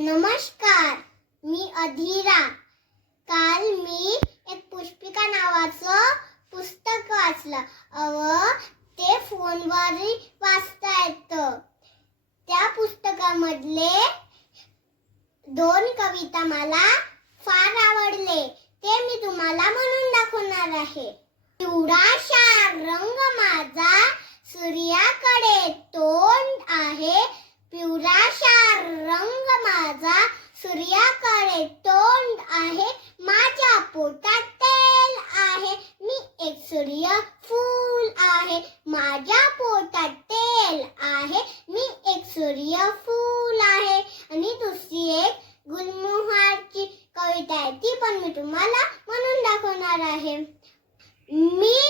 नमस्कार मी अधीरा. काल मी एक पुष्पिका नावाचं पुस्तक वाचलं. अव ते फोनवर वाचता येतं. त्या पुस्तकामधले दोन कविता मला फार आवडले. ते मी तुम्हाला म्हणून दाखवणार आहे. पिवळाशा रंग माझा सूर्याकडे तोंड आहे. पिवळाशा रंग माझा सूर्याकडे तोंड आहे माझ्या पोटात तेल आहे. मी एक सूर्य फूल आहे माझ्या पोटात तेल आहे. मी एक सूर्य फूल आहे. आणि दुसरी एक गुलमोहारची कविता आहे. ती पण मी तुम्हाला म्हणून दाखवणार आहे. मी